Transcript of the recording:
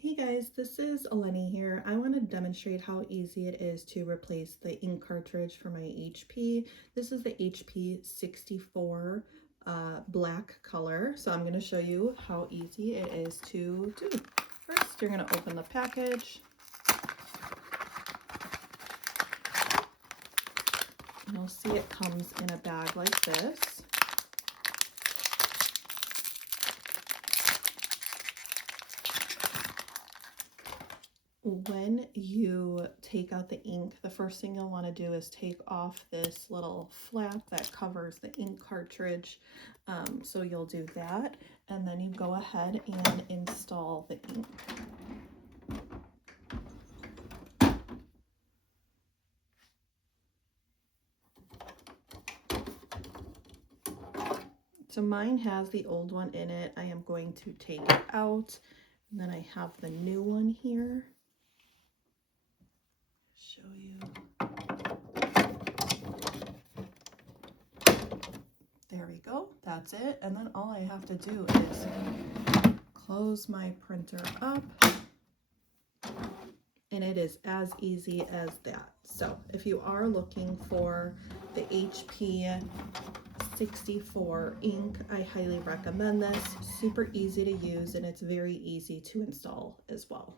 Hey guys, this is Eleni here. I want to demonstrate how easy it is to replace the ink cartridge for my HP. This is the HP 64 black color, so I'm going to show you how easy it is to do. First, you're going to open the package. You'll see it comes in a bag like this. When you take out the ink, the first thing you'll want to do is take off this little flap that covers the ink cartridge. So you'll do that, and then you go ahead and install the ink. So mine has the old one in it. I am going to take it out, and then I have the new one here. Show you. There we go, that's it. And then all I have to do is close my printer up, and it is as easy as that. So if you are looking for the HP 64 ink, I highly recommend this. Super easy to use, and it's very easy to install as well.